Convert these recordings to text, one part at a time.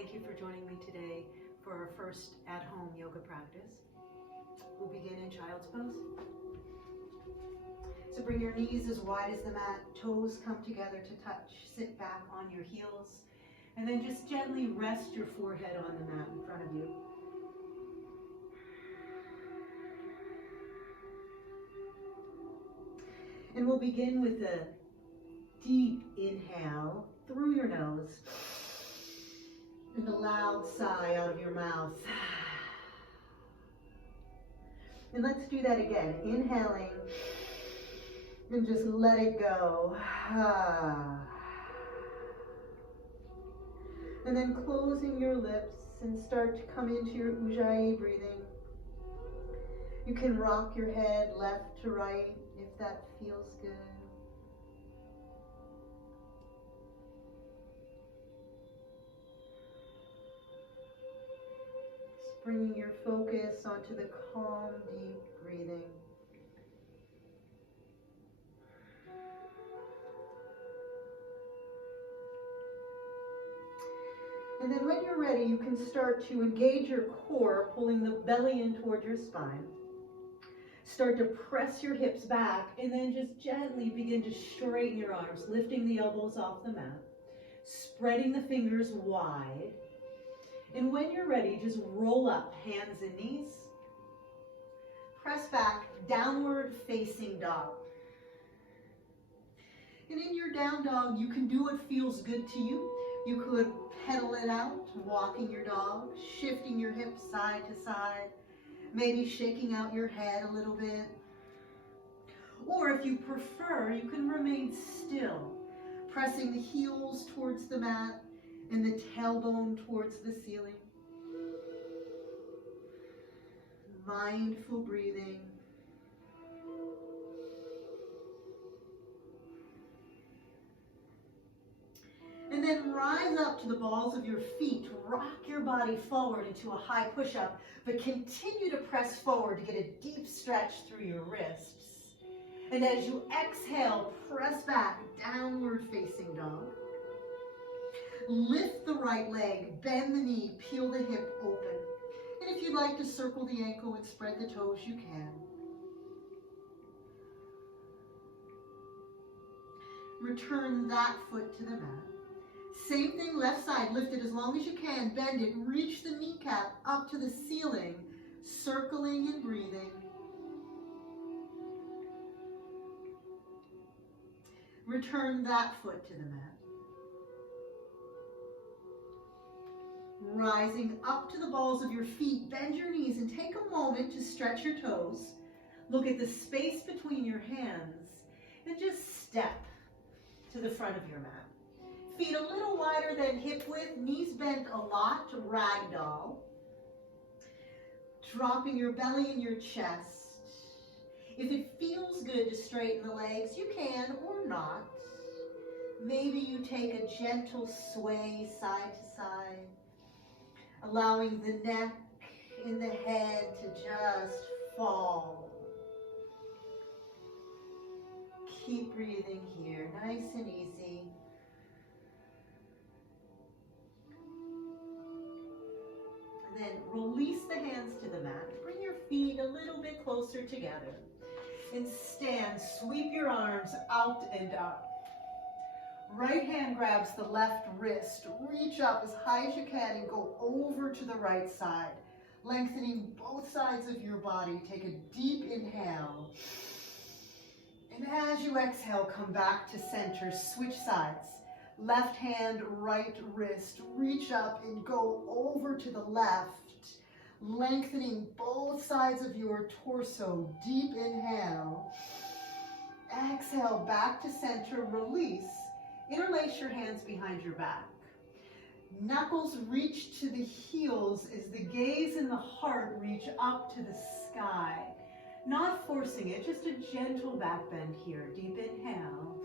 Thank you for joining me today for our first at-home yoga practice. We'll begin in child's pose. So bring your knees as wide as the mat, toes come together to touch, sit back on your heels, and then just gently rest your forehead on the mat in front of you. And we'll begin with a deep inhale through your nose and a loud sigh out of your mouth. And let's do that again. Inhaling and just let it go. And then closing your lips and start to come into your Ujjayi breathing. You can rock your head left to right if that feels good. Just bringing your focus onto the calm, deep breathing. And then when you're ready, you can start to engage your core, pulling the belly in toward your spine. Start to press your hips back and then just gently begin to straighten your arms, lifting the elbows off the mat, spreading the fingers wide. And when you're ready, just roll up, hands and knees. Press back, downward facing dog. And in your down dog, you can do what feels good to you. You could pedal it out, walking your dog, shifting your hips side to side, maybe shaking out your head a little bit. Or if you prefer, you can remain still, pressing the heels towards the mat and the tailbone towards the ceiling. Mindful breathing. And then rise up to the balls of your feet. Rock your body forward into a high push-up, but continue to press forward to get a deep stretch through your wrists. And as you exhale, press back, downward facing dog. Lift the right leg, bend the knee, peel the hip open. And if you'd like to circle the ankle and spread the toes, you can. Return that foot to the mat. Same thing, left side, lift it as long as you can, bend it, reach the kneecap up to the ceiling, circling and breathing. Return that foot to the mat. Rising up to the balls of your feet, bend your knees and take a moment to stretch your toes. Look at the space between your hands and just step to the front of your mat. Feet a little wider than hip width, knees bent a lot, ragdoll. Dropping your belly in your chest. If it feels good to straighten the legs, you can or not. Maybe you take a gentle sway side to side, allowing the neck and the head to just fall. Keep breathing here, nice and easy. And then release the hands to the mat. Bring your feet a little bit closer together. And stand, sweep your arms out and up. Right hand grabs the left wrist. Reach up as high as you can and go over to the right side. Lengthening both sides of your body. Take a deep inhale. And as you exhale, come back to center. Switch sides. Left hand, right wrist. Reach up and go over to the left. Lengthening both sides of your torso. Deep inhale. Exhale, back to center. Release. Interlace your hands behind your back. Knuckles reach to the heels as the gaze and the heart reach up to the sky. Not forcing it, just a gentle back bend here. Deep inhale.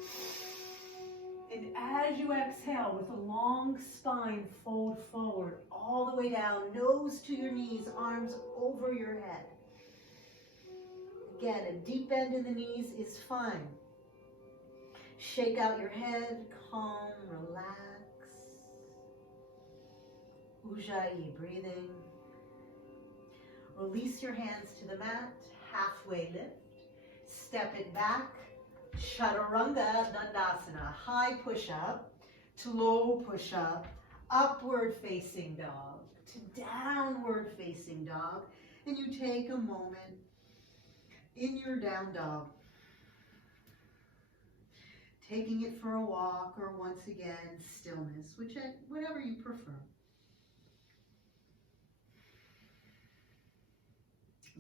And as you exhale, with a long spine, fold forward, all the way down, nose to your knees, arms over your head. Again, a deep bend in the knees is fine. Shake out your head, calm, relax. Ujjayi, breathing. Release your hands to the mat, halfway lift. Step it back, Chaturanga Dandasana, high push-up to low push-up, upward facing dog to downward facing dog. And you take a moment in your down dog, taking it for a walk, or once again, stillness, whatever you prefer.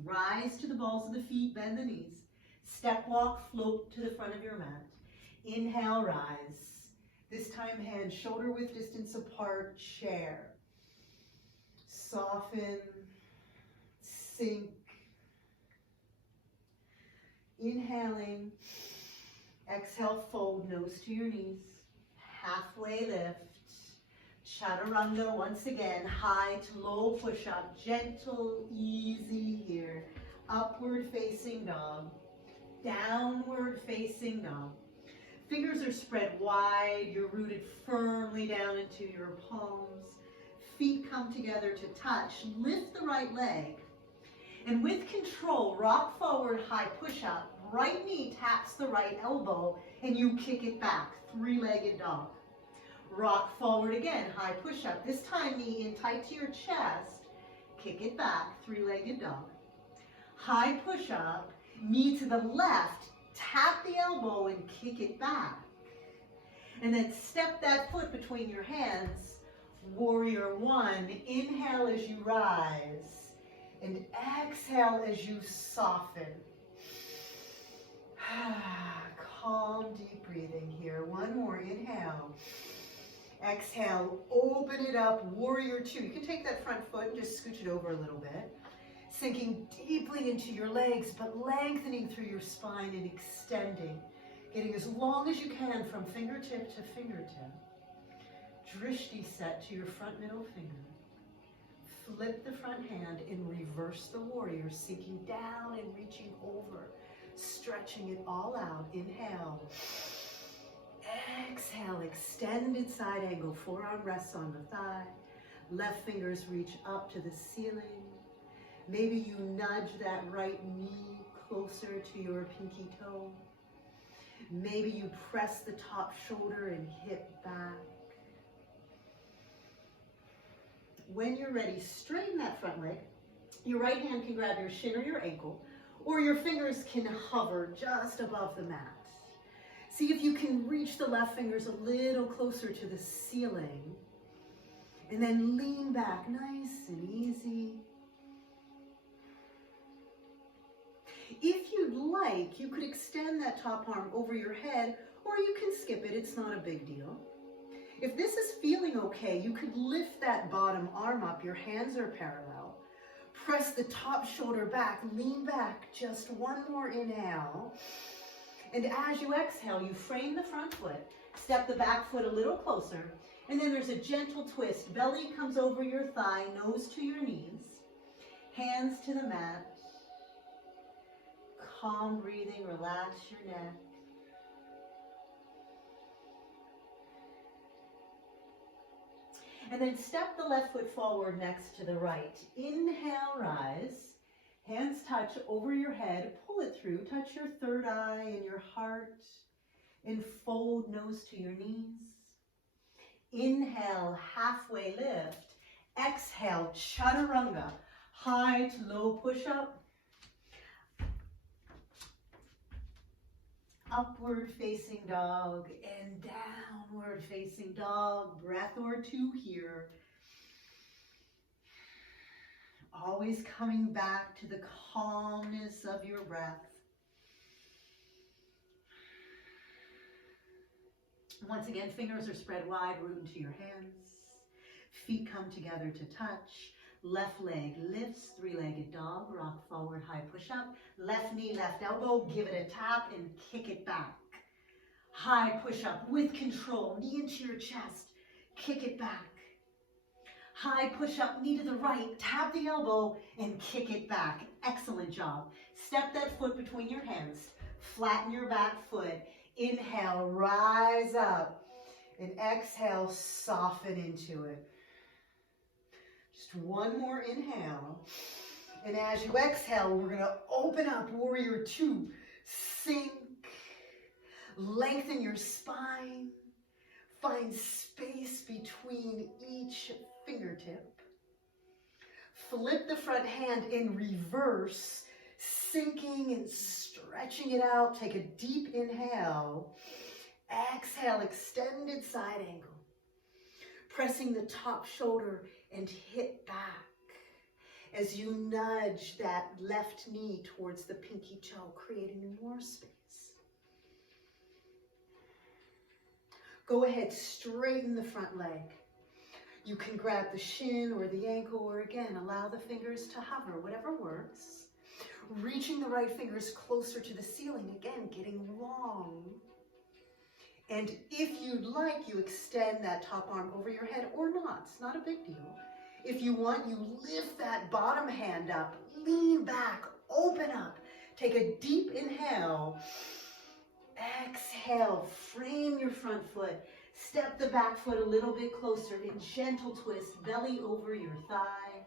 Rise to the balls of the feet, bend the knees. Step walk, float to the front of your mat. Inhale, rise. This time, hands shoulder width distance apart, chair. Soften, sink. Inhaling. Exhale, fold, nose to your knees. Halfway lift. Chaturanga, once again, high to low push-up, gentle, easy here. Upward facing dog, downward facing dog. Fingers are spread wide, you're rooted firmly down into your palms. Feet come together to touch. Lift the right leg. And with control, rock forward, high push-up. Right knee taps the right elbow, and you kick it back, three-legged dog. Rock forward again, high push-up. This time, knee in tight to your chest. Kick it back, three-legged dog. High push-up, knee to the left, tap the elbow and kick it back. And then step that foot between your hands. Warrior one, inhale as you rise. And exhale as you soften. Calm, deep breathing here. One more, inhale. Exhale, open it up, warrior two. You can take that front foot and just scooch it over a little bit. Sinking deeply into your legs, but lengthening through your spine and extending. Getting as long as you can from fingertip to fingertip. Drishti set to your front middle finger. Flip the front hand and reverse the warrior, sinking down and reaching over. Stretching it all out. Inhale. Exhale, extended side angle, forearm rests on the thigh. Left fingers reach up to the ceiling. Maybe you nudge that right knee closer to your pinky toe. Maybe you press the top shoulder and hip back. When you're ready, straighten that front leg. Your right hand can grab your shin or your ankle, or your fingers can hover just above the mat. See if you can reach the left fingers a little closer to the ceiling. And then lean back, nice and easy. If you'd like, you could extend that top arm over your head, or you can skip it, it's not a big deal. If this is feeling okay, you could lift that bottom arm up, your hands are parallel. Press the top shoulder back, lean back, just one more inhale. And as you exhale, you frame the front foot, step the back foot a little closer, and then there's a gentle twist. Belly comes over your thigh, nose to your knees, hands to the mat. Calm breathing, relax your neck. And then step the left foot forward next to the right. Inhale, rise. Hands touch over your head, pull it through, touch your third eye and your heart, and fold nose to your knees. Inhale, halfway lift. Exhale, chaturanga, high to low push-up. Upward facing dog and downward facing dog. Breath or two here. Always coming back to the calmness of your breath. Once again, fingers are spread wide, root into your hands. Feet come together to touch. Left leg lifts, three-legged dog, rock forward, high push-up. Left knee, left elbow, give it a tap and kick it back. High push-up with control, knee into your chest, kick it back. High push-up, knee to the right, tap the elbow and kick it back. Excellent job. Step that foot between your hands, flatten your back foot. Inhale, rise up, and exhale, soften into it. One more inhale. And as you exhale, we're going to open up warrior two. Sink. Lengthen your spine. Find space between each fingertip. Flip the front hand in reverse, sinking and stretching it out. Take a deep inhale. Exhale, extended side angle. Pressing the top shoulder and hip back as you nudge that left knee towards the pinky toe, creating more space. Go ahead, straighten the front leg. You can grab the shin or the ankle, or again, allow the fingers to hover, whatever works. Reaching the right fingers closer to the ceiling, again, getting long. And if you'd like, you extend that top arm over your head or not. It's not a big deal. If you want, you lift that bottom hand up, lean back, open up. Take a deep inhale. Exhale, frame your front foot. Step the back foot a little bit closer in gentle twist, belly over your thigh,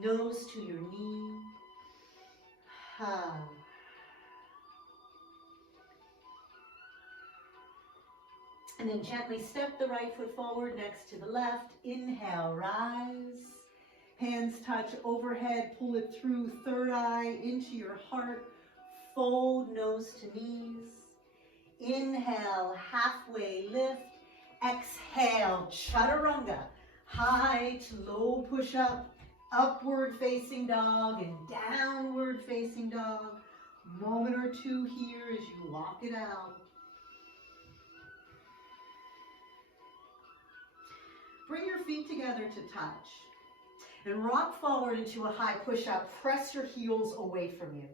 nose to your knee. And then gently step the right foot forward next to the left. Inhale, rise. Hands touch overhead, pull it through, third eye into your heart. Fold nose to knees. Inhale, halfway lift. Exhale, chaturanga. High to low push-up, upward facing dog and downward facing dog. Moment or two here as you walk it out. Bring your feet together to touch. And rock forward into a high push-up. Press your heels away from you.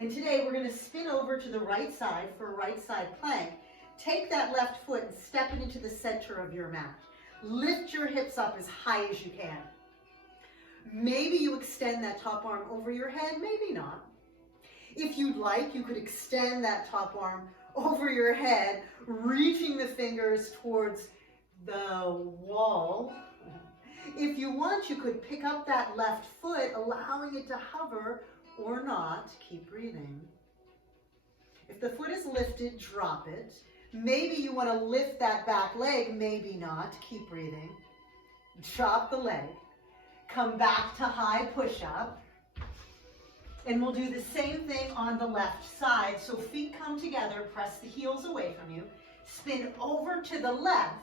And today we're going to spin over to the right side for a right side plank. Take that left foot and step it into the center of your mat. Lift your hips up as high as you can. Maybe you extend that top arm over your head, maybe not. If you'd like, you could extend that top arm over your head, reaching the fingers towards the wall. If you want, you could pick up that left foot, allowing it to hover or not. Keep breathing. If the foot is lifted, drop it. Maybe you want to lift that back leg, maybe not. Keep breathing. Drop the leg. Come back to high push-up. And we'll do the same thing on the left side. So feet come together, press the heels away from you. Spin over to the left.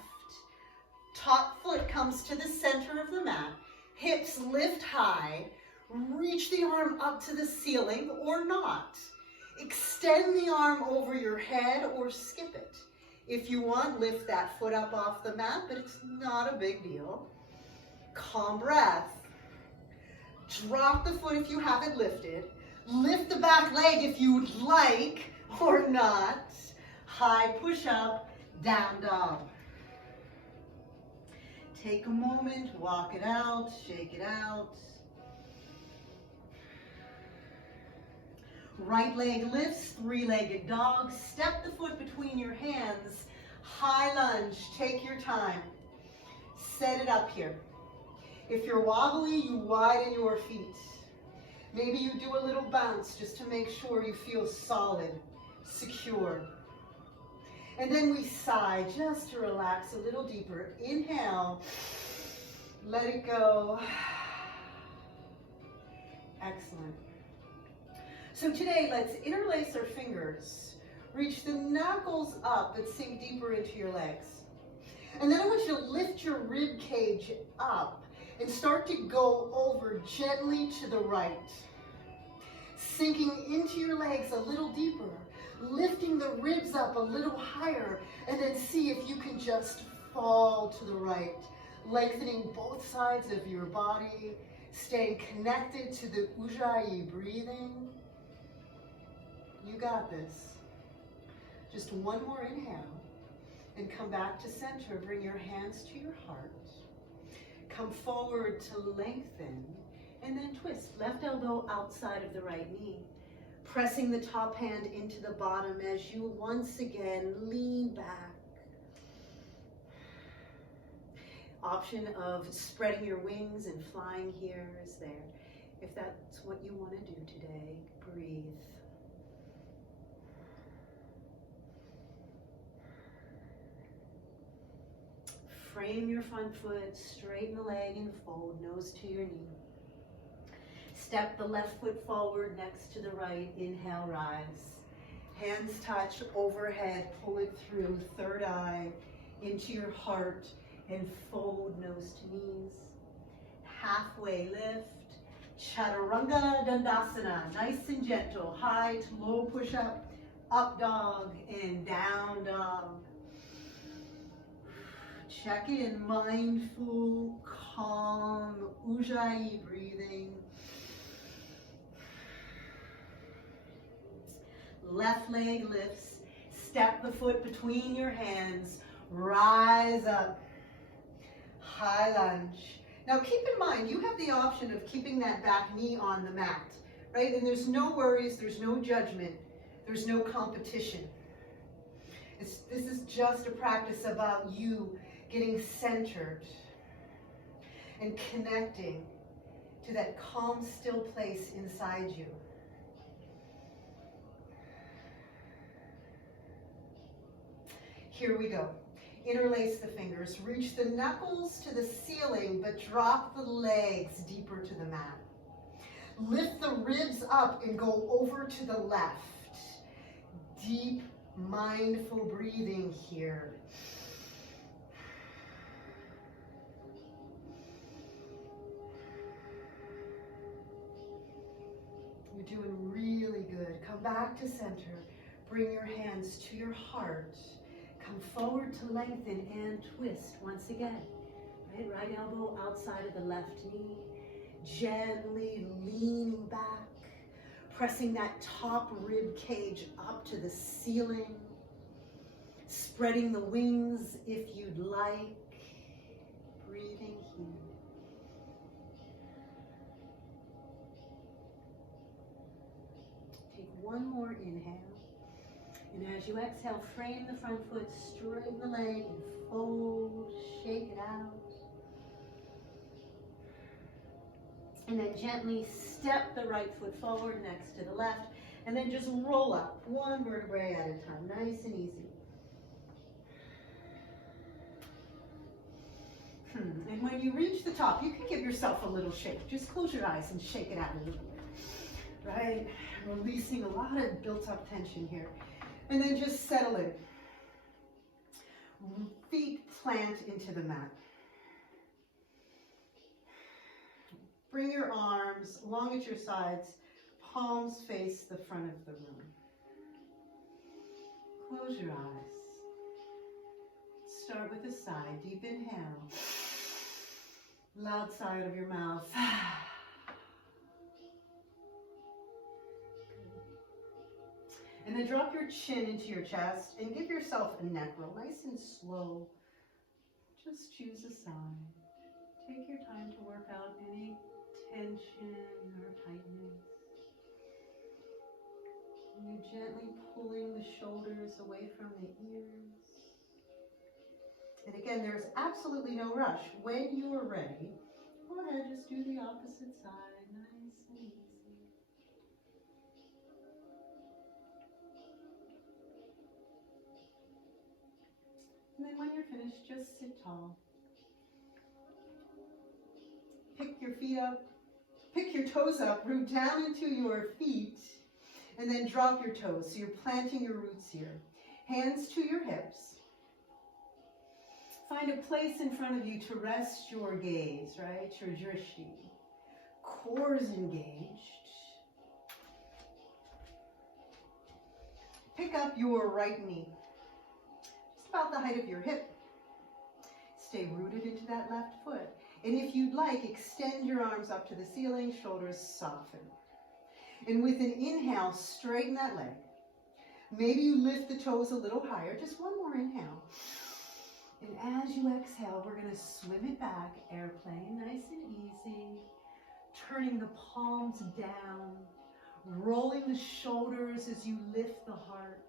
Top foot comes to the center of the mat. Hips lift high. Reach the arm up to the ceiling or not. Extend the arm over your head or skip it. If you want, lift that foot up off the mat, but it's not a big deal. Calm breath. Drop the foot if you have it lifted. Lift the back leg if you would like or not. High push-up, down dog. Take a moment, walk it out, shake it out. Right leg lifts, three-legged dog. Step the foot between your hands. High lunge, take your time. Set it up here. If you're wobbly, you widen your feet. Maybe you do a little bounce just to make sure you feel solid, secure. And then we sigh just to relax a little deeper. Inhale, let it go. Excellent. So today, let's interlace our fingers. Reach the knuckles up, but sink deeper into your legs. And then I want you to lift your rib cage up and start to go over gently to the right. Sinking into your legs a little deeper. Lifting the ribs up a little higher, and then see if you can just fall to the right. Lengthening both sides of your body, staying connected to the Ujjayi breathing. You got this. Just one more inhale, and come back to center. Bring your hands to your heart. Come forward to lengthen, and then twist. Left elbow outside of the right knee. Pressing the top hand into the bottom as you once again lean back. Option of spreading your wings and flying here is there. If that's what you want to do today, breathe. Frame your front foot, straighten the leg and fold, nose to your knee. Step the left foot forward next to the right, inhale, rise. Hands touch overhead, pull it through, third eye into your heart and fold nose to knees. Halfway lift, Chaturanga Dandasana, nice and gentle, high to low up dog and down dog. Check in, mindful, calm, Ujjayi breathing. Left leg lifts, step the foot between your hands, rise up, high lunge. Now keep in mind, you have the option of keeping that back knee on the mat, right? And there's no worries, there's no judgment, there's no competition. This is just a practice about you getting centered and connecting to that calm, still place inside you. Here we go. Interlace the fingers, reach the knuckles to the ceiling, but drop the legs deeper to the mat. Lift the ribs up and go over to the left. Deep, mindful breathing here. You're doing really good. Come back to center. Bring your hands to your heart. Come forward to lengthen and twist once again. Right elbow outside of the left knee. Gently leaning back. Pressing that top rib cage up to the ceiling. Spreading the wings if you'd like. Breathing here. Take one more inhale. And as you exhale, frame the front foot, straighten the leg, and fold, shake it out. And then gently step the right foot forward next to the left, and then just roll up, one vertebrae at a time, nice and easy. And when you reach the top, you can give yourself a little shake. Just close your eyes and shake it out a little bit, right? Releasing a lot of built up tension here. And then just settle in. Feet plant into the mat. Bring your arms along at your sides, palms face the front of the room. Close your eyes. Start with a sigh, deep inhale. Loud sigh out of your mouth. And then drop your chin into your chest and give yourself a neck roll, nice and slow. Just choose a side. Take your time to work out any tension or tightness. And you're gently pulling the shoulders away from the ears. And again, there's absolutely no rush. When you are ready, go ahead, just do the opposite side, nice and easy. And then when you're finished, just sit tall. Pick your feet up, pick your toes up, root down into your feet, and then drop your toes. So you're planting your roots here. Hands to your hips. Find a place in front of you to rest your gaze, right? Your drishti. Core is engaged. Pick up your right knee. About the height of your hip. Stay rooted into that left foot. And if you'd like, extend your arms up to the ceiling, shoulders soften. And with an inhale, straighten that leg. Maybe you lift the toes a little higher, just one more inhale. And as you exhale, we're going to swim it back, airplane, nice and easy. Turning the palms down, rolling the shoulders as you lift the heart.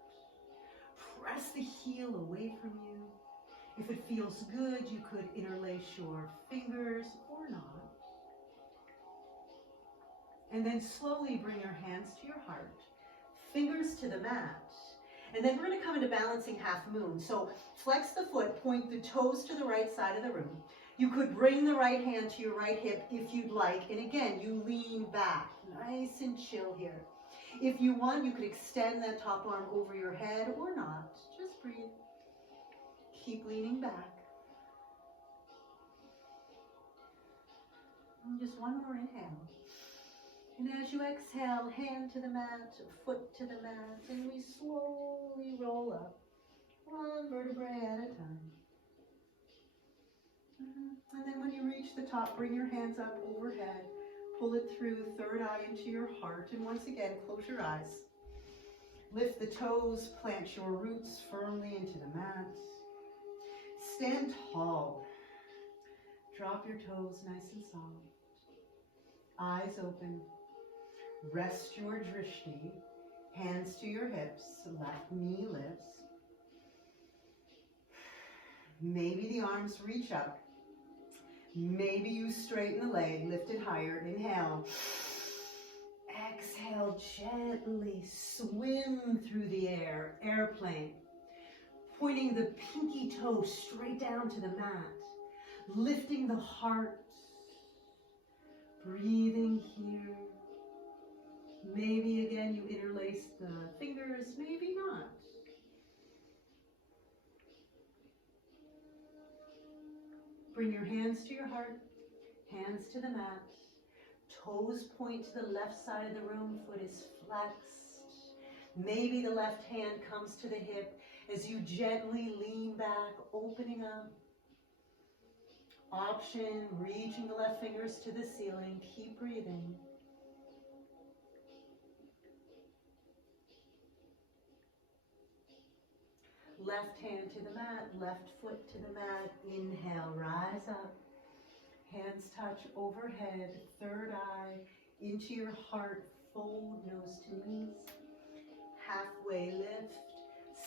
Press the heel away from you If it feels good, you could interlace your fingers or not. And then slowly bring your hands to your heart, fingers to the mat. And then we're going to come into balancing half moon. So flex the foot, point the toes to the right side of the room. You could bring the right hand to your right hip if you'd like. And again, you lean back, nice and chill here. If you want, you could extend that top arm over your head or not. Just breathe. Keep leaning back. And just one more inhale. And as you exhale, hand to the mat, foot to the mat, and we slowly roll up, one vertebrae at a time. And then when you reach the top, bring your hands up overhead, pull it through, third eye into your heart, and once again, close your eyes. Lift the toes, plant your roots firmly into the mat. Stand tall. Drop your toes nice and soft. Eyes open. Rest your drishti, hands to your hips, left knee lifts. Maybe the arms reach up. Maybe you straighten the leg, lift it higher. Inhale. Exhale, gently swim through the air, airplane. Pointing the pinky toe straight down to the mat. Lifting the heart. Breathing here. Maybe again you interlace the fingers, maybe not. Bring your hands to your heart, hands to the mat. Toes point to the left side of the room, foot is flexed. Maybe the left hand comes to the hip as you gently lean back, opening up. Option, reaching the left fingers to the ceiling. Keep breathing. Left hand to the mat, left foot to the mat. Inhale, rise up. Hands touch overhead, third eye into your heart. Fold nose to knees. Halfway lift.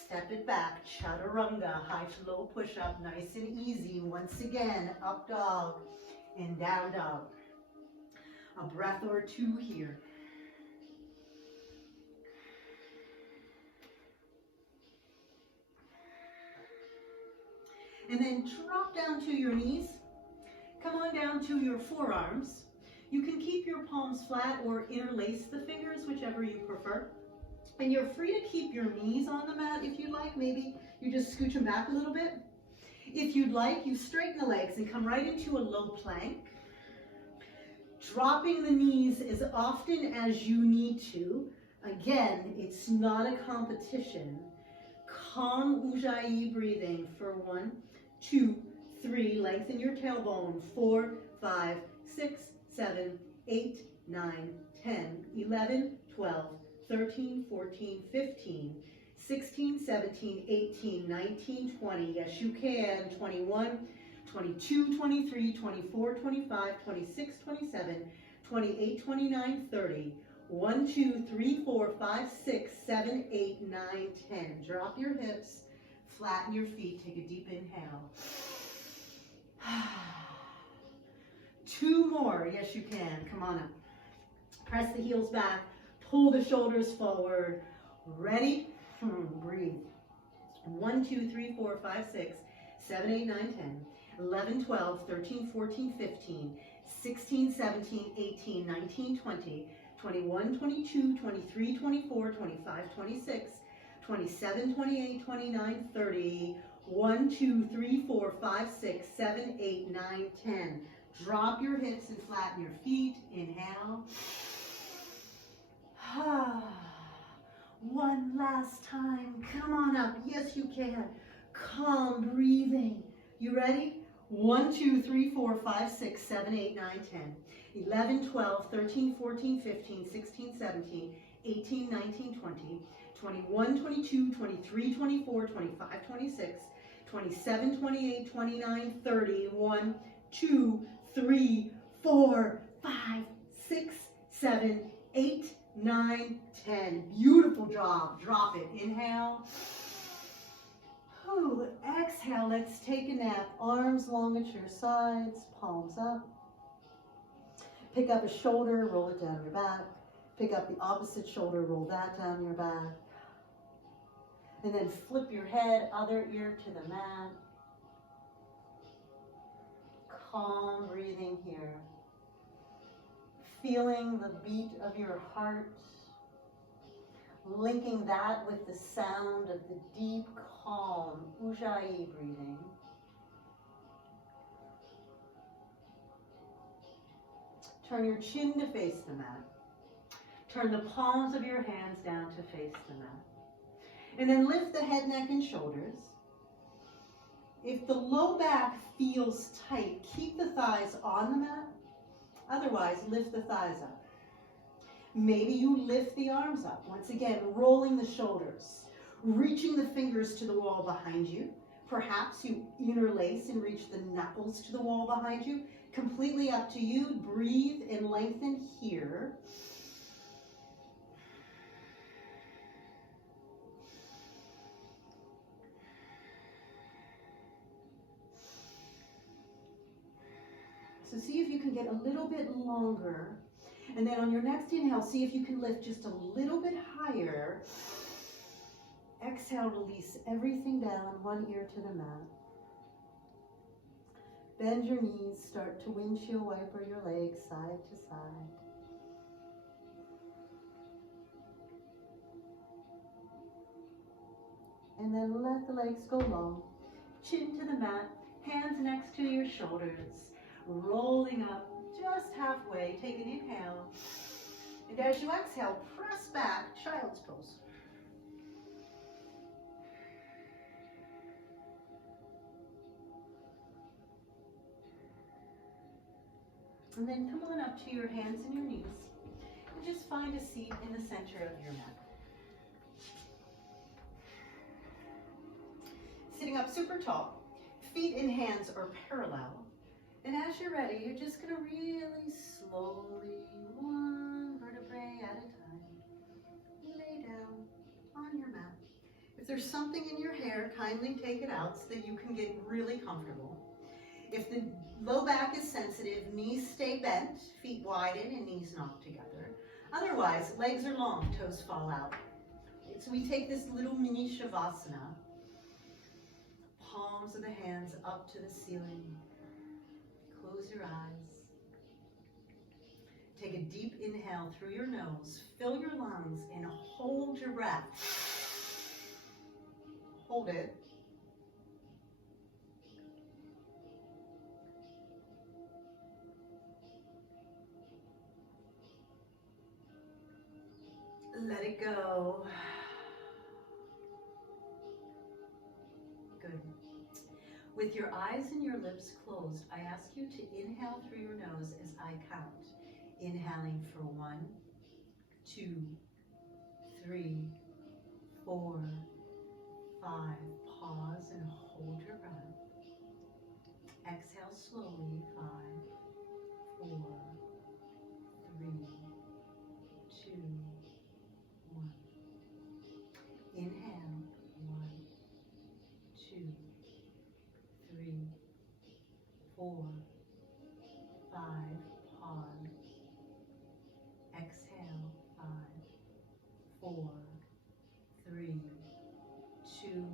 Step it back. Chaturanga, high to low push-up. Nice and easy. Once again, up dog and down dog. A breath or two here. And then drop down to your knees. Come on down to your forearms. You can keep your palms flat or interlace the fingers, whichever you prefer. And you're free to keep your knees on the mat if you'd like. Maybe you just scooch them back a little bit. If you'd like, you straighten the legs and come right into a low plank. Dropping the knees as often as you need to. Again, it's not a competition. Calm Ujjayi breathing for 1, 2, 3. Lengthen your tailbone. 4, 5, 6, 7, 8, 9, 10, 11, 12, 13, 14, 15, 16, 17, 18, 19, 20. Yes, you can. 21, 22, 23, 24, 25, 26, 27, 28, 29, 30. 1, 2, 3, 4, 5, 6, 7, 8, 9, 10. Drop your hips, flatten your feet, take a deep inhale. 2 more, yes you can, come on up. Press the heels back, pull the shoulders forward. Ready? Breathe. 1, 2, 3, 4, 5, 6, 7, 8, 9, 10, 11, 12, 13, 14, 15, 16, 17, 18, 19, 20, 21, 22, 23, 24, 25, 26, 27, 28, 29, 30. 1, 2, 3, 4, 5, 6, 7, 8, 9, 10. Drop your hips and flatten your feet. Inhale. One last time. Come on up. Yes, you can. Calm breathing. You ready? 1, 2, 3, 4, 5, 6, 7, 8, 9, 10. 11, 12, 13, 14, 15, 16, 17, 18, 19, 20, 21, 22, 23, 24, 25, 26, 27, 28, 29, 30. 1, 2, 3, 4, 5, 6, 7, 8, 9, 10. Beautiful job. Drop it. Inhale. Whew. Exhale, let's take a nap. Arms long at your sides, palms up. Pick up a shoulder, roll it down your back. Pick up the opposite shoulder, roll that down your back. And then flip your head, other ear to the mat. Calm breathing here. Feeling the beat of your heart. Linking that with the sound of the deep, calm Ujjayi breathing. Turn your chin to face the mat. Turn the palms of your hands down to face the mat. And then lift the head, neck, and shoulders. If the low back feels tight, keep the thighs on the mat. Otherwise, lift the thighs up. Maybe you lift the arms up. Once again, rolling the shoulders, reaching the fingers to the wall behind you. Perhaps you interlace and reach the knuckles to the wall behind you. Completely up to you. Breathe and lengthen here. So see if you can get a little bit longer. And then on your next inhale, see if you can lift just a little bit higher. Exhale, release everything down, one ear to the mat. Bend your knees, start to windshield wiper your legs side to side. And then let the legs go long. Chin to the mat, hands next to your shoulders. Rolling up just halfway. Take an inhale. And as you exhale, press back, child's pose. And then come on up to your hands and your knees. And just find a seat in the center of your mat. Sitting up super tall. Feet and hands are parallel. And as you're ready, you're just going to really slowly, one vertebrae at a time, lay down on your mat. If there's something in your hair, kindly take it out so that you can get really comfortable. If the low back is sensitive, knees stay bent, feet widen and knees knock together. Otherwise, legs are long, toes fall out. So we take this little mini Shavasana. Palms of the hands up to the ceiling. Close your eyes. Take a deep inhale through your nose. Fill your lungs and hold your breath. Hold it. Let it go. Good. With your eyes and your lips closed, I ask you to inhale through your nose as I count. Inhaling for 1, 2, 3, 4, 5. Pause and hold your breath. Exhale slowly. 5, 4, 3, 2, 1. Inhale. 1, 2, 3, 4, 5. Pause. Exhale. 5, 4, 3, 2,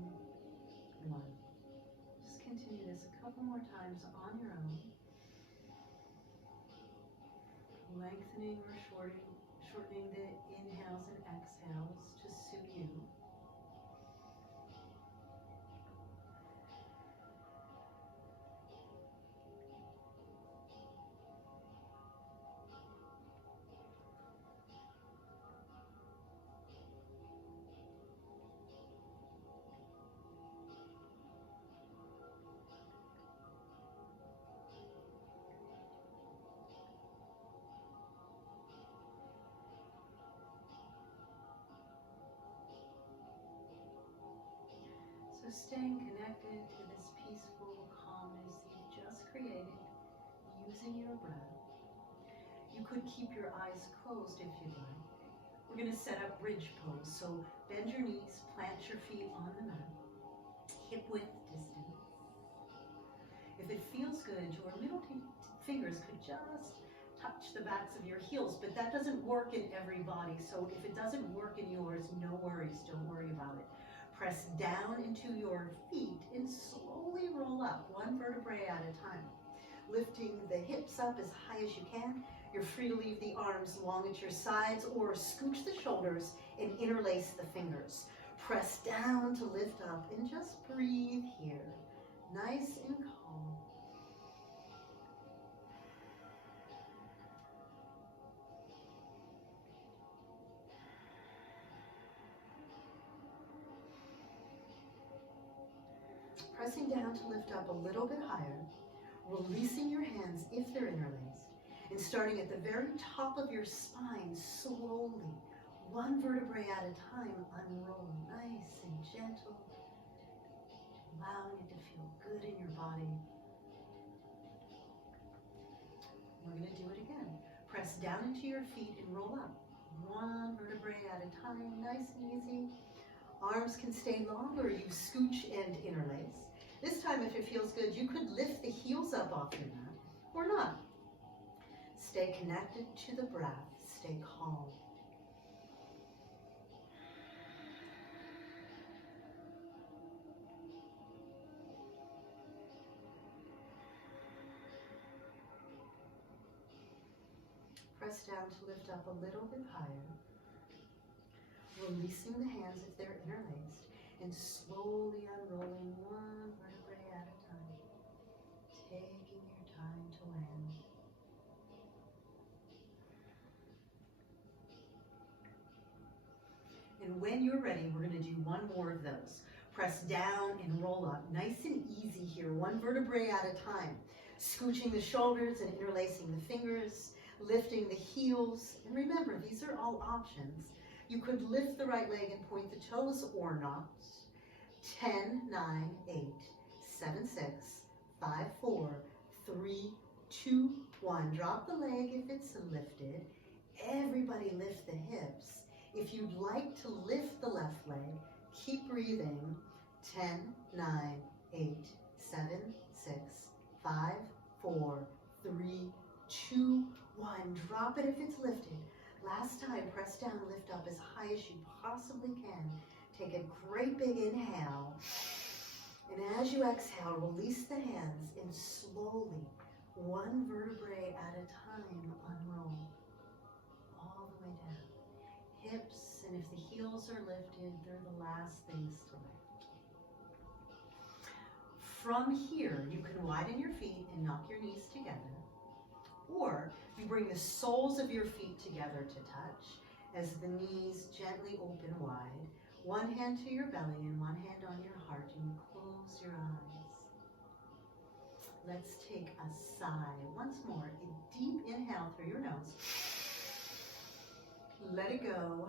1. Just continue this a couple more times on your own. Lengthening or shortening the inhales and exhales to suit you. So staying connected to this peaceful calmness you've just created using your breath. You could keep your eyes closed if you'd like. We're going to set up bridge pose. So bend your knees, plant your feet on the mat. hip width distance. If it feels good, your middle fingers could just touch the backs of your heels, but that doesn't work in every body. So if it doesn't work in yours, no worries, don't worry about it. Press down into your feet and slowly roll up, one vertebrae at a time. Lifting the hips up as high as you can. You're free to leave the arms long at your sides or scooch the shoulders and interlace the fingers. Press down to lift up and just breathe here. Nice and calm. Pressing down to lift up a little bit higher, releasing your hands if they're interlaced, and starting at the very top of your spine, slowly, one vertebrae at a time, unroll, nice and gentle, allowing it to feel good in your body. We're going to do it again. Press down into your feet and roll up, one vertebrae at a time, nice and easy. Arms can stay long or you scooch and interlace. This time, if it feels good, you could lift the heels up off your mat or not. Stay connected to the breath. Stay calm. Press down to lift up a little bit higher. Releasing the hands if they're interlaced and slowly unrolling one vertebrae at a time. Taking your time to land. And when you're ready, we're going to do one more of those. Press down and roll up. Nice and easy here, one vertebrae at a time. Scooching the shoulders and interlacing the fingers, lifting the heels. And remember, these are all options. You could lift the right leg and point the toes or not. 10, 9, 8, 7, 6, 5, 4, 3, 2, 1. Drop the leg if it's lifted. Everybody lift the hips. If you'd like to lift the left leg, keep breathing. 10, 9, 8, 7, 6, 5, 4, 3, 2, 1. Drop it if it's lifted. Last time, press down, lift up as high as you possibly can. Take a great big inhale. And as you exhale, release the hands and slowly, one vertebrae at a time, unroll all the way down. Hips, and if the heels are lifted, they're the last things to lift. From here, you can widen your feet and knock your knees together. Or you bring the soles of your feet together to touch as the knees gently open wide. One hand to your belly and one hand on your heart, and you close your eyes. Let's take a sigh. Once more, a deep inhale through your nose. Let it go.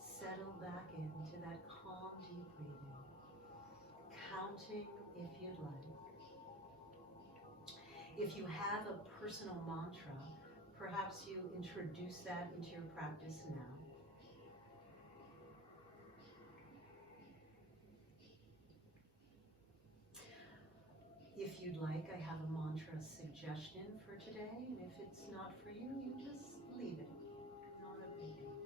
Settle back into that calm, deep breathing. Counting if you'd like. If you have a personal mantra, perhaps you introduce that into your practice now. If you'd like, I have a mantra suggestion for today, and if it's not for you, you just leave it. Not a big deal.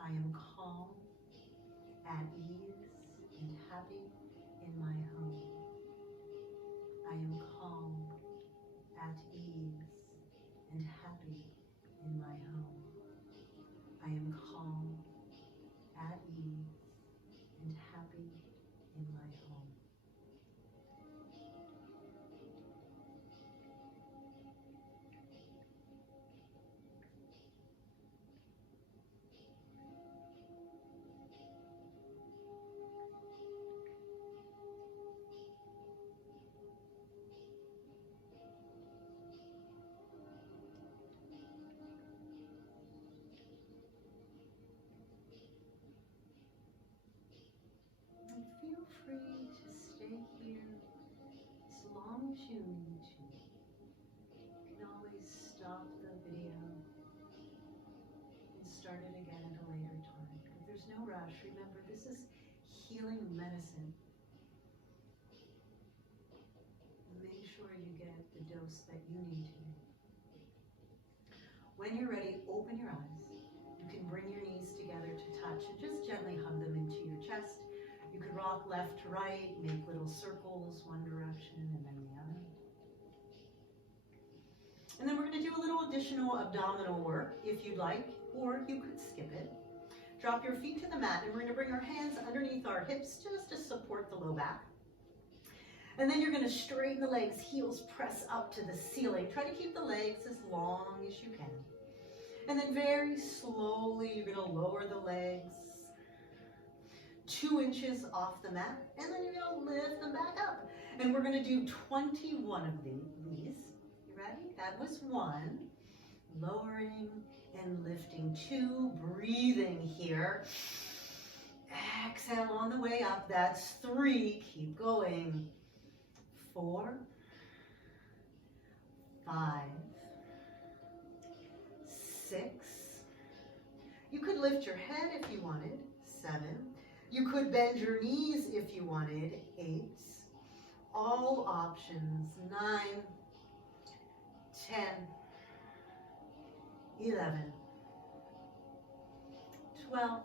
I am calm, at ease, and happy in my home. I am calm, at ease, and happy in my home. I am calm, at ease, and happy in my home. And feel free to stay here as long as you need to. You can always stop the video and start it again at a later time. There's no rush. Remember, this is healing medicine. Make sure you get the dose that you need to. When you're ready, open your eyes. You can bring your knees together to touch and just gently hug them into your chest. You could rock left to right, make little circles, one direction and then the other. And then we're going to do a little additional abdominal work if you'd like, or you could skip it. Drop your feet to the mat, and we're going to bring our hands underneath our hips just to support the low back. And then you're going to straighten the legs, heels press up to the ceiling. Try to keep the legs as long as you can. And then very slowly, you're going to lower the legs 2 inches off the mat, and then you're going to lift them back up. And we're going to do 21 of these. You ready? That was 1. Lowering and lifting 2. Breathing here. Exhale on the way up. That's 3. Keep going. 4, 5, 6. You could lift your head if you wanted. 7. You could bend your knees if you wanted. 8. All options. 9, 10, 11, 12,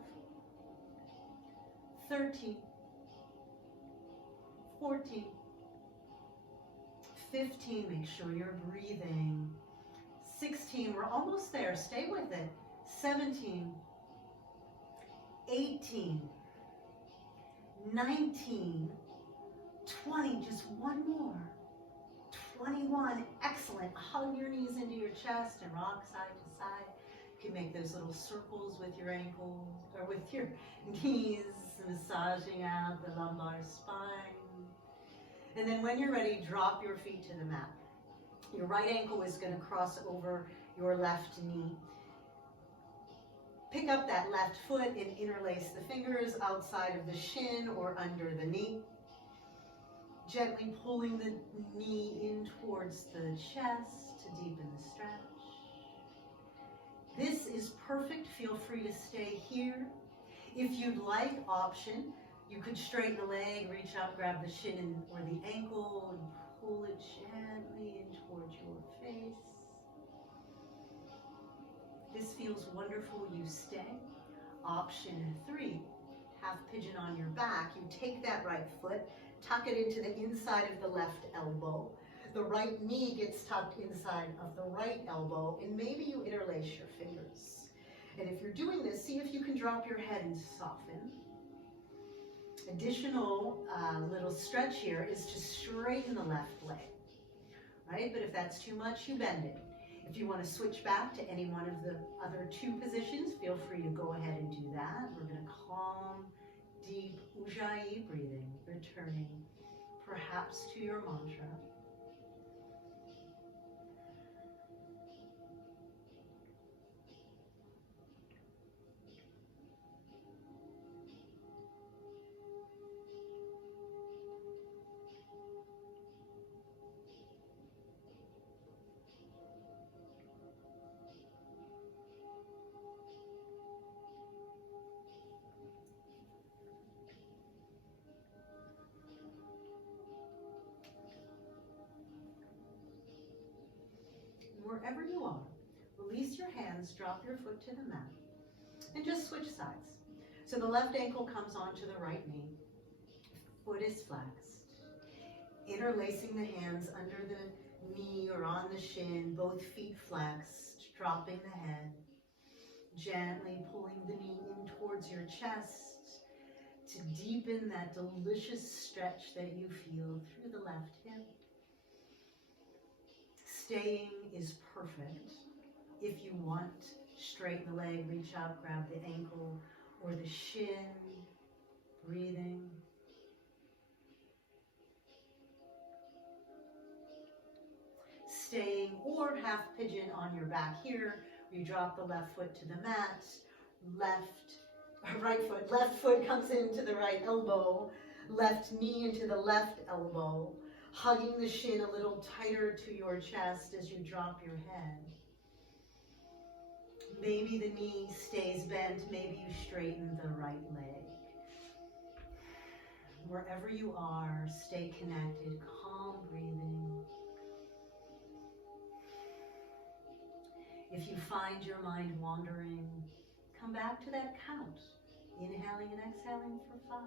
13, 14, 15, make sure you're breathing. 16, we're almost there, stay with it. 17, 18, 19, 20, just one more. 21, excellent. Hug your knees into your chest and rock side to side. You can make those little circles with your ankles or with your knees, massaging out the lumbar spine. And then when you're ready, drop your feet to the mat. Your right ankle is going to cross over your left knee. Pick up that left foot and interlace the fingers outside of the shin or under the knee. Gently pulling the knee in towards the chest to deepen the stretch. This is perfect. Feel free to stay here. If you'd like, option, you could straighten the leg, reach out, grab the shin or the ankle, and pull it gently in towards your face. This feels wonderful. You stay. Option 3, half pigeon on your back. You take that right foot, tuck it into the inside of the left elbow. The right knee gets tucked inside of the right elbow, and maybe you interlace your fingers. And if you're doing this, see if you can drop your head and soften. Additional little stretch here is to straighten the left leg, right? But if that's too much, you bend it. If you want to switch back to any one of the other 2 positions, feel free to go ahead and do that. We're going to calm, deep Ujjayi breathing, returning perhaps to your mantra. Wherever you are, release your hands, drop your foot to the mat, and just switch sides. So the left ankle comes onto the right knee, foot is flexed, interlacing the hands under the knee or on the shin, both feet flexed, dropping the head, gently pulling the knee in towards your chest to deepen that delicious stretch that you feel through the left hip. Staying is perfect. If you want, straighten the leg, reach out, grab the ankle or the shin, breathing. Staying or half pigeon on your back here. You drop the left foot to the mat, left foot comes into the right elbow, left knee into the left elbow, hugging the shin a little tighter to your chest as you drop your head. Maybe the knee stays bent, maybe you straighten the right leg. Wherever you are, stay connected, calm breathing. If you find your mind wandering, come back to that count, inhaling and exhaling for 5,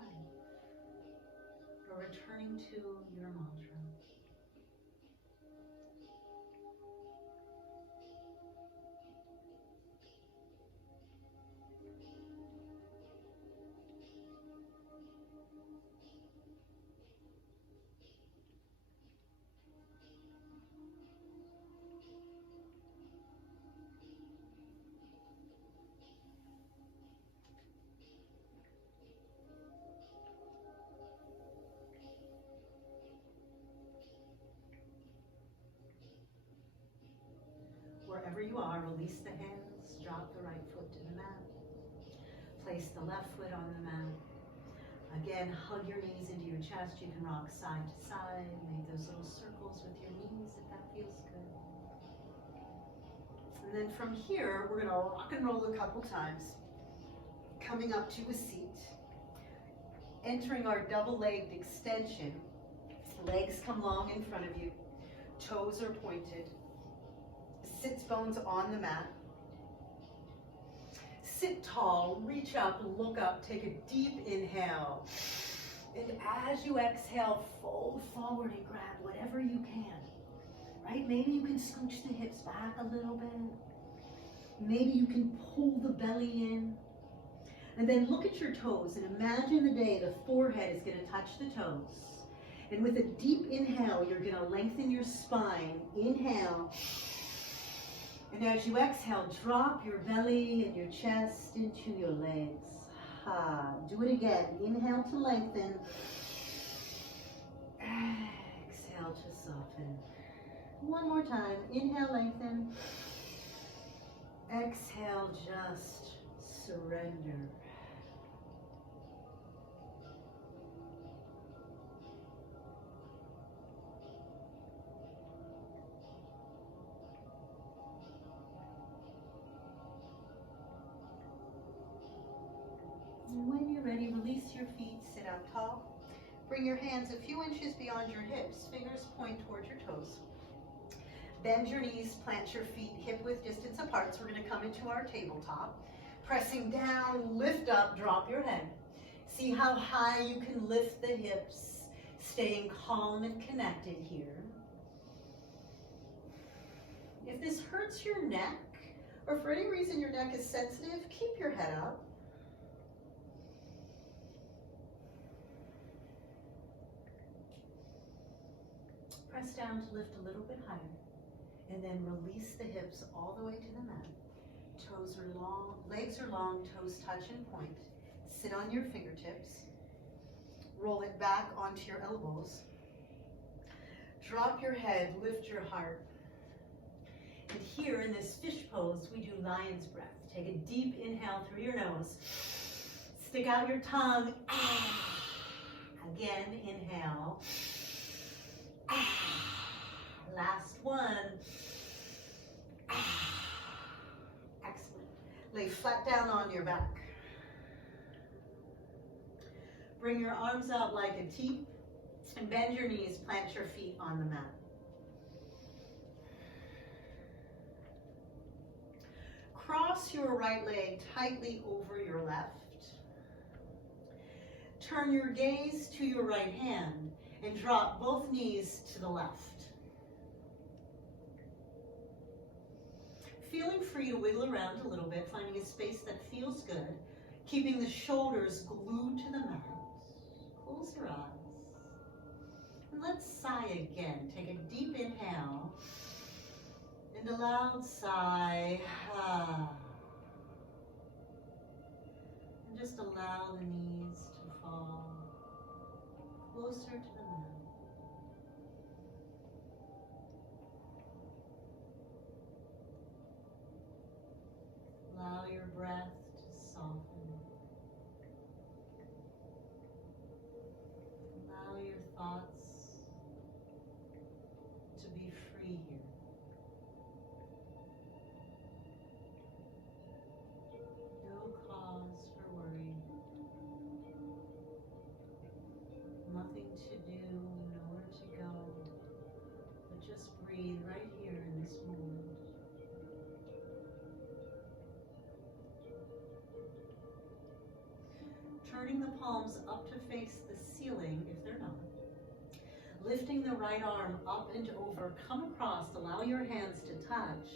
or returning to your mantra. Wherever you are, release the hands, drop the right foot to the mat. Place the left foot on the mat. Again, hug your knees into your chest. You can rock side to side. Make those little circles with your knees if that feels good. And then from here, we're gonna rock and roll a couple times. Coming up to a seat. Entering our double-legged extension. Legs come long in front of you. Toes are pointed. Sits bones on the mat. Sit tall, reach up, look up, take a deep inhale. And as you exhale, fold forward and grab whatever you can. Right? Maybe you can scooch the hips back a little bit. Maybe you can pull the belly in. And then look at your toes and imagine the day the forehead is going to touch the toes. And with a deep inhale, you're going to lengthen your spine. Inhale. And as you exhale, drop your belly and your chest into your legs. Do it again. Inhale to lengthen. Exhale to soften. One more time. Inhale, lengthen. Exhale, just surrender. And when you're ready, release your feet, sit up tall. Bring your hands a few inches beyond your hips. Fingers point towards your toes. Bend your knees, plant your feet hip-width distance apart. So we're going to come into our tabletop. Pressing down, lift up, drop your head. See how high you can lift the hips, staying calm and connected here. If this hurts your neck, or for any reason your neck is sensitive, keep your head up. Press down to lift a little bit higher, and then release the hips all the way to the mat. Toes are long, legs are long, toes touch and point. Sit on your fingertips. Roll it back onto your elbows. Drop your head, lift your heart. And here in this fish pose, we do lion's breath. Take a deep inhale through your nose. Stick out your tongue. Again, inhale. Last one. Excellent. Lay flat down on your back. Bring your arms out like a T and bend your knees, plant your feet on the mat. Cross your right leg tightly over your left. Turn your gaze to your right hand and drop both knees to the left. Feeling free to wiggle around a little bit, finding a space that feels good, keeping the shoulders glued to the mat. Close your eyes. And let's sigh again. Take a deep inhale and a loud sigh. And just allow the knees to fall closer to the mat. Allow your breath to soften. Allow your thoughts to be free here. palms up to face the ceiling if they're not. Lifting the right arm up and over, come across, allow your hands to touch,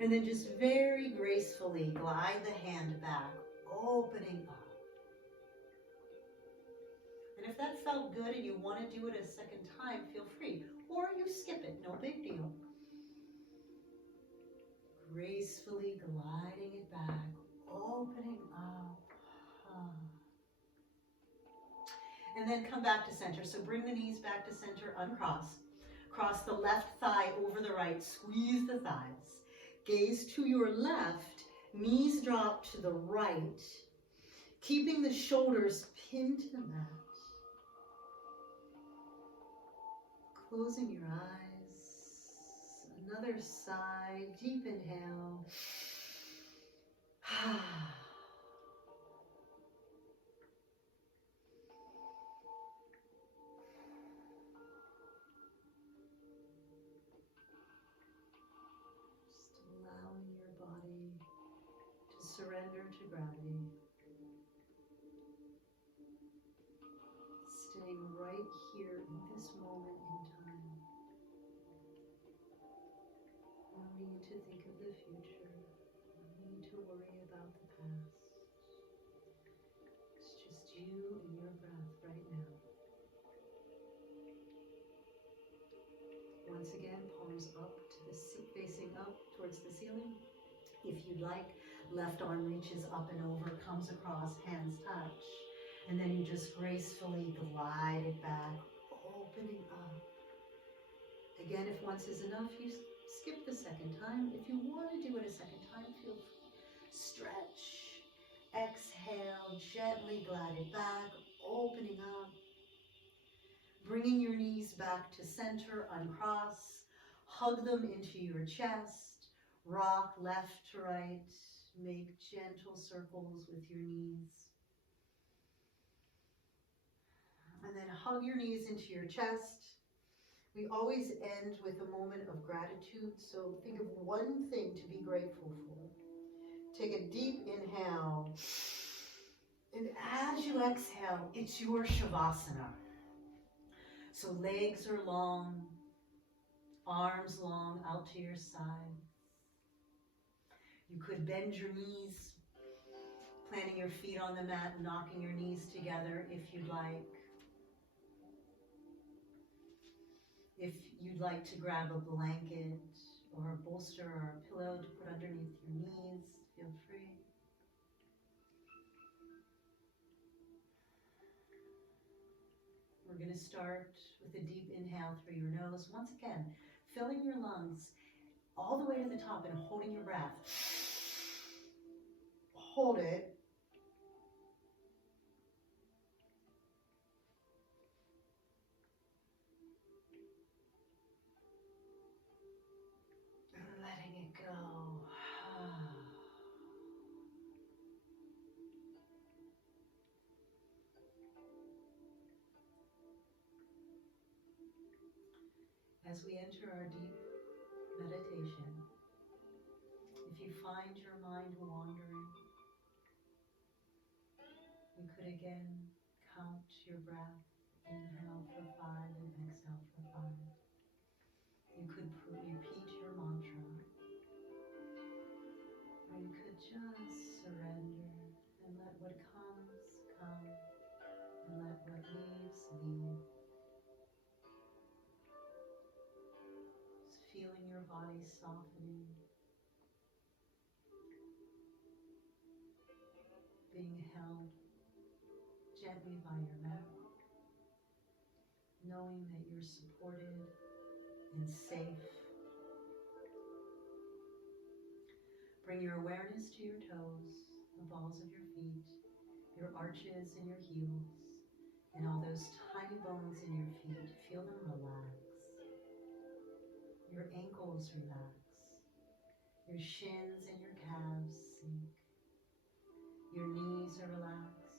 and then just very gracefully glide the hand back, opening up. And if that felt good and you want to do it a second time, feel free. Or you skip it, no big deal. Gracefully gliding it back, opening up. And then come back to center. So bring the knees back to center, uncross. Cross the left thigh over the right, squeeze the thighs. Gaze to your left, knees drop to the right, keeping the shoulders pinned to the mat. Closing your eyes. Another sigh, deep inhale. Just allowing your body to surrender to gravity. Staying right here in this moment in time. No need to think of the future. No need to worry about the past. It's just you and your breath right now. Once again, palms up to the facing up towards the ceiling. If you'd like, left arm reaches up and over, comes across, hands touch. And then you just gracefully glide it back, opening up. Again, if once is enough, you skip the second time. If you want to do it a second time, feel free. Stretch. Exhale, gently glide it back, opening up. Bringing your knees back to center, uncross. Hug them into your chest. Rock left to right. Make gentle circles with your knees. And then hug your knees into your chest. We always end with a moment of gratitude, so think of one thing to be grateful for. Take a deep inhale, and as you exhale, it's your Shavasana. So legs are long, arms long out to your side. You could bend your knees, planting your feet on the mat, knocking your knees together if you'd like. If you'd like to grab a blanket or a bolster or a pillow to put underneath your knees, feel free. We're going to start with a deep inhale through your nose. Once again, filling your lungs all the way to the top and holding your breath. Hold it. Letting it go. As we enter our deep meditation, if you find your mind wandering, you could again count your breath, inhale for 5 and exhale for 5. You could repeat your mantra, or you could just surrender and let what comes, come, and let what leaves, leave. Just feeling your body softening, being held gently by your mat, knowing that you're supported and safe. Bring your awareness to your toes, the balls of your feet, your arches and your heels, and all those tiny bones in your feet. Feel them relax. Your ankles relax. Your shins and your calves sink. Your knees are relaxed.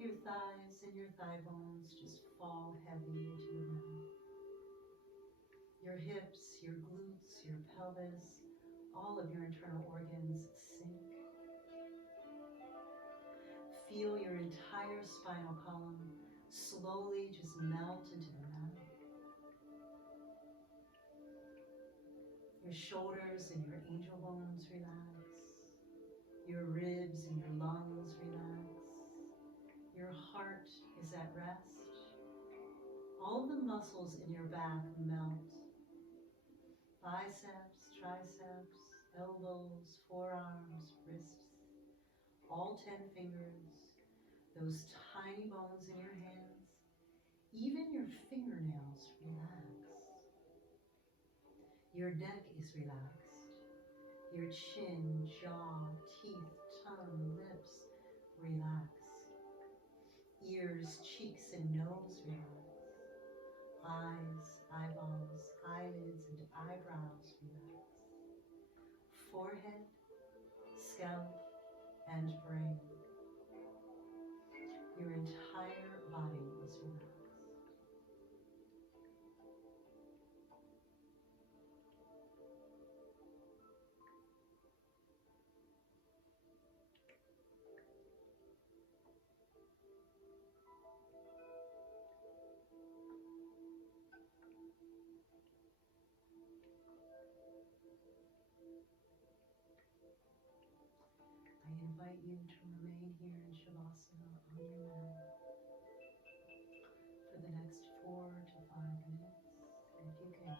Your thighs and your thigh bones just fall heavy into the mat. Your hips, your glutes, your pelvis, all of your internal organs sink. Feel your entire spinal column slowly just melt into the mat. Your shoulders and your angel bones relax. Your ribs and your lungs relax. Your heart is at rest. All the muscles in your back melt. Biceps, triceps, elbows, forearms, wrists, all 10 fingers, those tiny bones in your hands, even your fingernails relax. Your neck is relaxed. Your chin, jaw, teeth, tongue, lips, relax. Ears, cheeks, and nose relax. Eyes, eyeballs, eyelids, and eyebrows relax. Forehead, scalp, and brain. Your entire body is relaxed. I invite you to remain here in Shavasana on your mat for the next 4 to 5 minutes, if you can.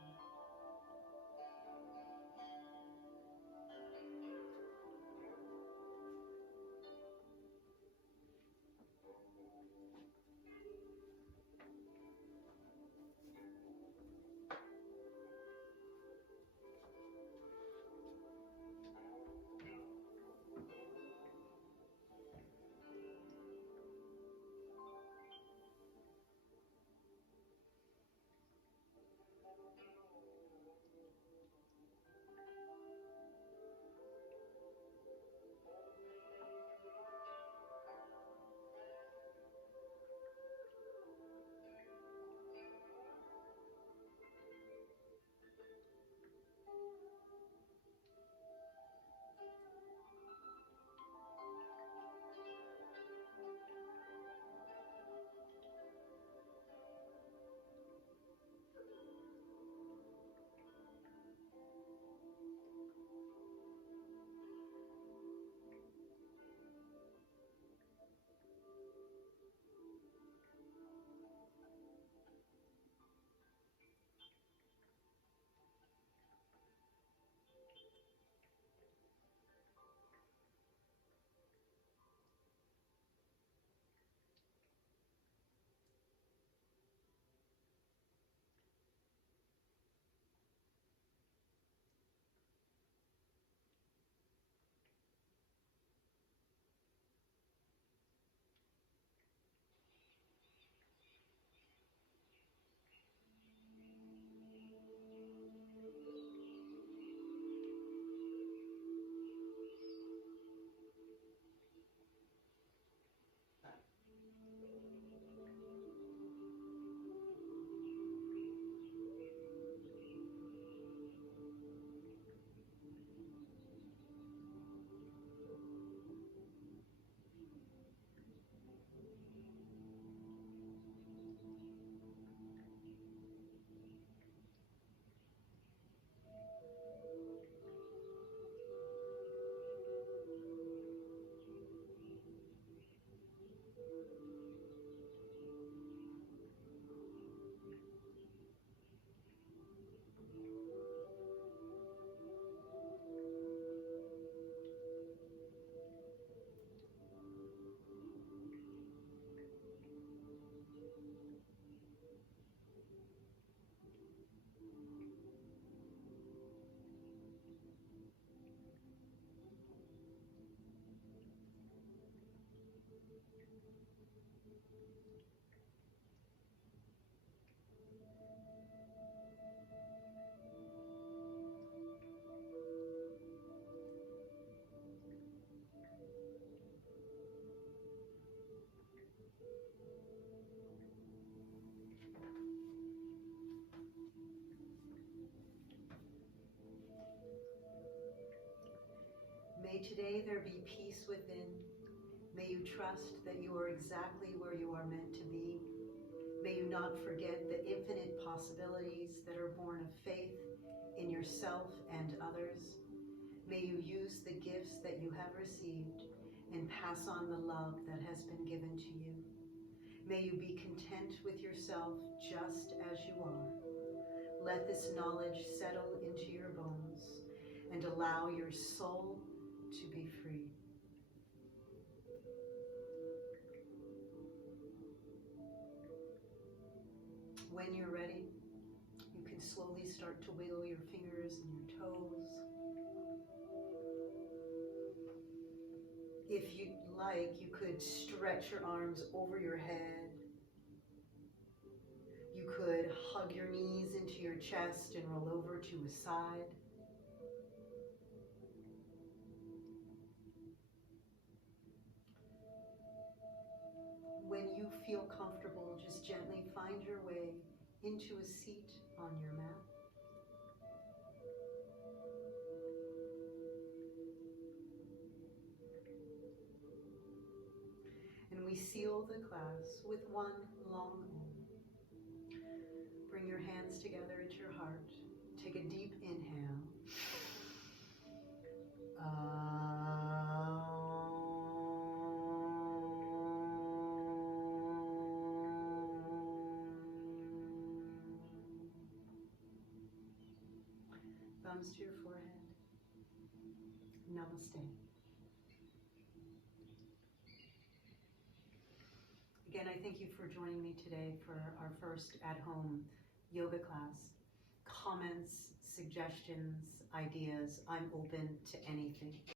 May today there be peace within. May you trust that you are exactly where you are meant to be. May you not forget the infinite possibilities that are born of faith in yourself and others. May you use the gifts that you have received and pass on the love that has been given to you. May you be content with yourself just as you are. Let this knowledge settle into your bones and allow your soul to be free. When you're ready, you can slowly start to wiggle your fingers and your toes. If you'd like, you could stretch your arms over your head. You could hug your knees into your chest and roll over to a side. When you feel comfortable, just gently find your way into a seat on your mat. And we seal the class with one long Om. Bring your hands together at your heart. Take a deep inhale. Thumbs to your forehead. Namaste. Again, I thank you for joining me today for our first at-home yoga class. Comments, suggestions, ideas, I'm open to anything.